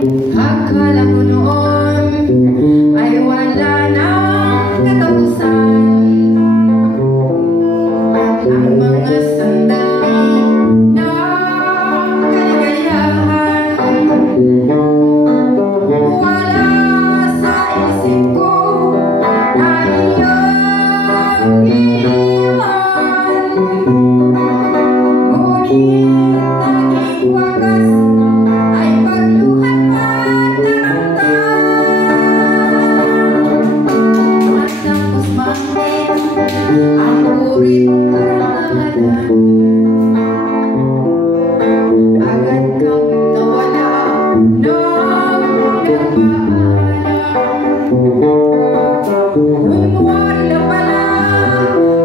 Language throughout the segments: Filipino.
Akala ko noon ay wala nang katapusan. Ang mga sandali ng kaligayahan, wala sa isip ko na iyong iniwan. Ngunit naging wakas ay pagluhat at naramdam. Matapos mangit ang urit karangalan, agad kang nawala ng nagmaalam. Kunwari na pala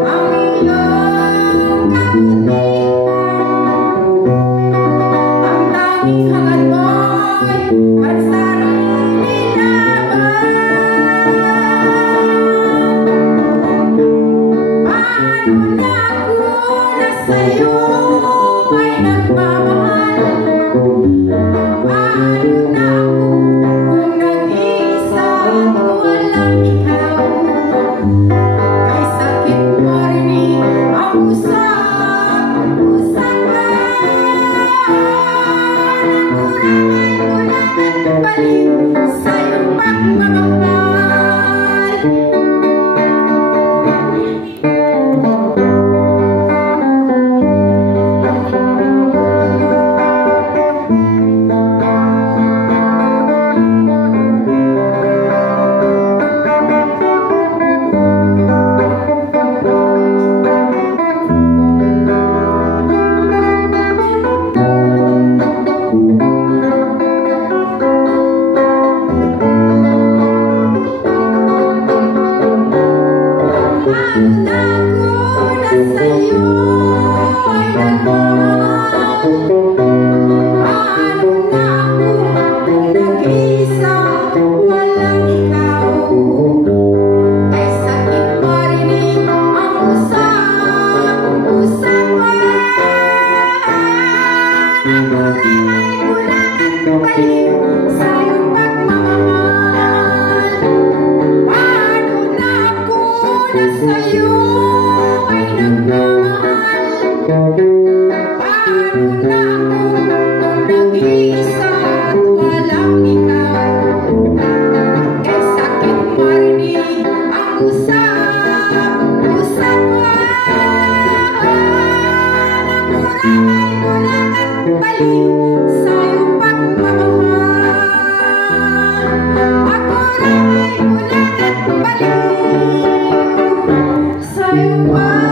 ang iyong kabutihan, ang tanging hangad mo'y pansarili lamang. Paano na ako na sa'yo ay nagmamahal? Paano na ako kung nag-iisa at walang ikaw? Kay sakit marinig ang usap-usapan. Nakuramay ko lang at balik sa iyong pagmamahal. Paano na ako na sa'yo ay nagmamahal? Paano na ako kung nag-iisa walang ikaw? Kay sakit marinig ang usap-usapan. Nakuramay ko lang at balik sa iyong pagmamahal. Paano na ako na sa'yo ay nagmamahal? Paano na ako kung nag-iisa at walang ikaw? Kay sakit marinig ang usap-usapan. Nakuramay ko lang at balik sa iyong pagmamahal. Nakuramay ko lang at balik sa iyong pagmamahal.